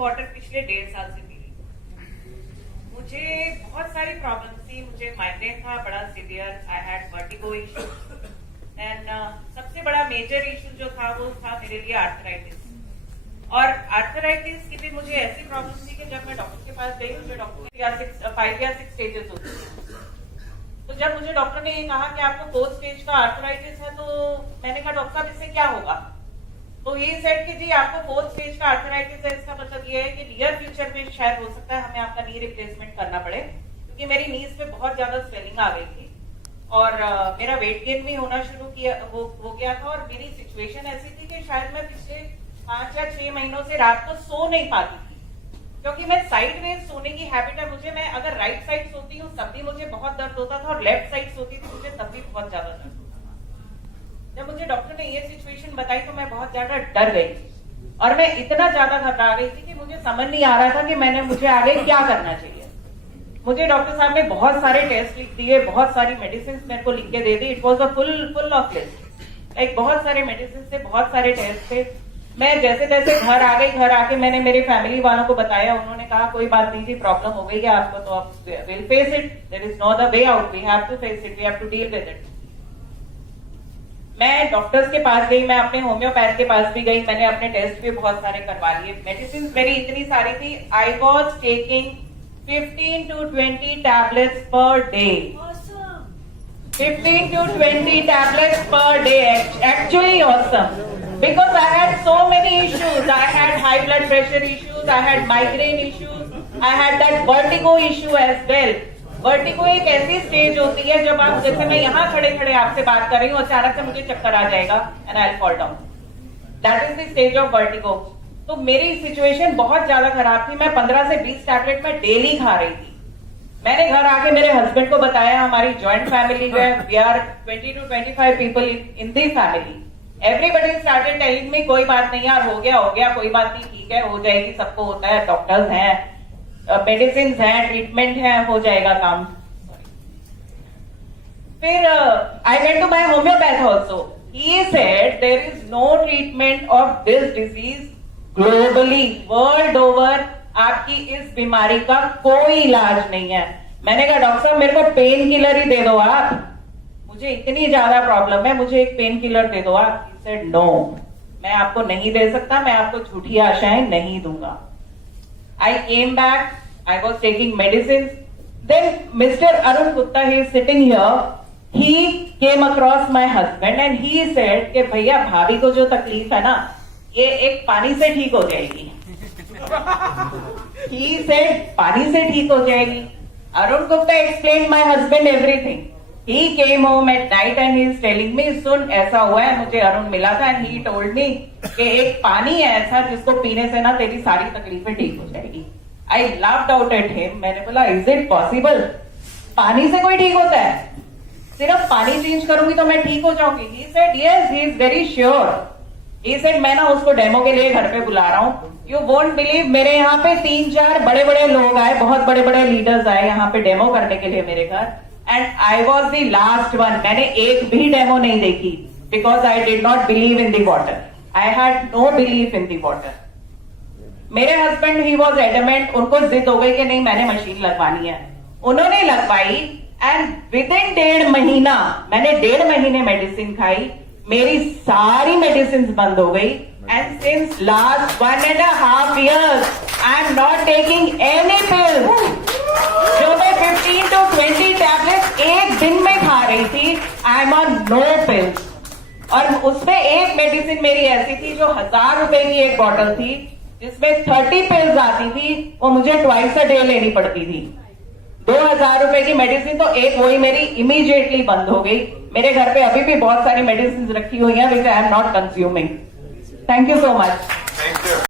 Water पिछले 1.5 साल से पी रही हूँ। मुझे बहुत सारी प्रॉब्लम्स थी। मुझे माइग्रेन था बड़ा severe, I had vertigo issue and सबसे बड़ा मेजर इशू जो था वो था मेरे लिए आर्थराइटिस। और आर्थराइटिस की भी मुझे ऐसी प्रॉब्लम थी कि जब मैं डॉक्टर के पास गई, मुझे डॉक्टर ने 5 या 6 स्टेजेस होती है। तो जब मुझे डॉक्टर ने ये कहा कि आपको 4th स्टेज का आर्थराइटिस है, तो मैंने कहा डॉक्टर साहब इससे क्या होगा? तो ये सेट कि जी आपको 4th स्टेज का आर्थराइटिस है, इसका मतलब ये है कि नियर फ्यूचर में शायद हो सकता है हमें आपका नी रिप्लेसमेंट करना पड़े, क्योंकि मेरी नीज पे बहुत ज्यादा स्वेलिंग आ गई थी और मेरा वेट गेन भी होना शुरू हो गया था। और मेरी सिचुएशन ऐसी थी कि शायद मैं पिछले 5 या 6 महीनों से रात को सो नहीं पाती थी, क्योंकि मैं साइडवेज सोने की हैबिट है मुझे। मैं अगर राइट साइड सोती हूँ तब भी मुझे बहुत दर्द होता था और लेफ्ट साइड सोती थी मुझे तब भी बहुत ज्यादा दर्द होता था। जब मुझे डॉक्टर ने ये सिचुएशन बताई तो मैं बहुत ज्यादा डर गई थी और मैं इतना ज्यादा घबरा गई थी कि मुझे समझ नहीं आ रहा था कि मुझे आगे क्या करना चाहिए। मुझे डॉक्टर साहब ने बहुत सारे टेस्ट लिख दिए, बहुत सारी मेडिसिन मेरे को लिख के दे दी। It was a full of list, like बहुत सारे मेडिसिन थे, बहुत सारे टेस्ट थे। मैं जैसे तैसे घर आ गई। घर आके मैंने मेरे फैमिली वालों को बताया। उन्होंने कहा कोई बात नहीं जी, प्रॉब्लम हो गई है आपको, तो आप will face it, there is no other way out, we have to face it, we have to deal with it. मैं डॉक्टर्स के पास गई, मैं अपने होम्योपैथ के पास भी गई, मैंने अपने टेस्ट भी बहुत सारे करवा लिए। मेडिसिन मेरी इतनी सारी थी, I was taking 15 to 20 tablets per day. 15 to 20 tablets per day. Actually awesome. Because I had so many issues. I had high blood pressure issues. I had migraine issues. I had that vertigo issue as well. Vertigo एक ऐसी stage होती है जब आप, जैसे मैं यहाँ खड़े खड़े आपसे बात कर रही हूँ, अचानक से मुझे चक्कर आ जाएगा and I will fall down. That is the stage of vertigo. तो मेरी सिचुएशन बहुत ज्यादा खराब थी। मैं 15 से 20 टैबलेट में डेली खा रही थी। मैंने घर आके मेरे हस्बैंड को बताया, हमारी ज्वाइंट फैमिली है, we are 20 to 25 people in the family. Everybody started telling me कोई बात नहीं यार, हो गया, कोई बात नहीं, ठीक है, हो जाएगी, सबको होता है, डॉक्टर्स हैं, मेडिसिन है, ट्रीटमेंट है, हो जाएगा काम। फिर I went to my homeopath also. He said there is no treatment of this disease globally, world over आपकी इस बीमारी का कोई इलाज नहीं है। मैंने कहा डॉक्टर साहब मेरे को पेन किलर ही दे दो आप, मुझे इतनी ज्यादा प्रॉब्लम है, मुझे एक पेन किलर दे दो आप। ही सेड नो, मैं आपको नहीं दे सकता, मैं आपको झूठी आशाएं नहीं दूंगा। I came back, I was taking medicines. Then Mr. Arun Gupta, he is sitting here, he came across my husband and he said कि भैया भाभी को जो तकलीफ है ना, ये एक पानी से ठीक हो जाएगी। He said पानी से ठीक हो जाएगी। Arun Gupta explained my husband everything. He came home at night and he is telling me, सुन ऐसा हुआ है, मुझे अरुण मिला था and he told me कि एक पानी है ऐसा जिसको पीने से ना तेरी सारी तकलीफें ठीक हो जाएगी। I laughed out at him. मैंने बोला is it possible? पानी से कोई ठीक होता है? सिर्फ पानी चेंज करूंगी तो मैं ठीक हो जाऊंगी? He said yes, he is very sure. He said मैं ना उसको डेमो के लिए घर पे बुला रहा हूँ। You won't believe, मेरे यहाँ पे 3-4 बड़े बड़े लोग आए, बहुत बड़े बड़े लीडर्स आए यहाँ पे डेमो करने के लिए मेरे घर। And I was the last one. मैंने एक भी डेमो नहीं देखी because I did not believe in the water. I had no belief in the water. मेरे हस्बैंड ही वॉज एडमेंट, उनको जिद हो गई कि नहीं मैंने मशीन लगवानी है। उन्होंने लगवाई एंड विद इन 1.5 महीना, मैंने 1.5 महीने मेडिसिन खाई, मेरी सारी मेडिसिन बंद हो गई। And since last 1.5 years I am not taking any pill. जो मैं 15 to 20 टैबलेट एक दिन में खा रही थी, I am on no pills. और उसमें एक मेडिसिन मेरी ऐसी थी जो 1000 रुपए की एक बॉटल थी, जिसमें 30 पिल्स आती थी, वो मुझे ट्वाइस अ डे लेनी पड़ती थी। 2000 रुपए की मेडिसिन तो एक वही मेरी इमीडिएटली बंद हो गई। मेरे घर पे अभी भी बहुत सारी मेडिसिन रखी हुई हैं which I am not consuming. Thank you so much.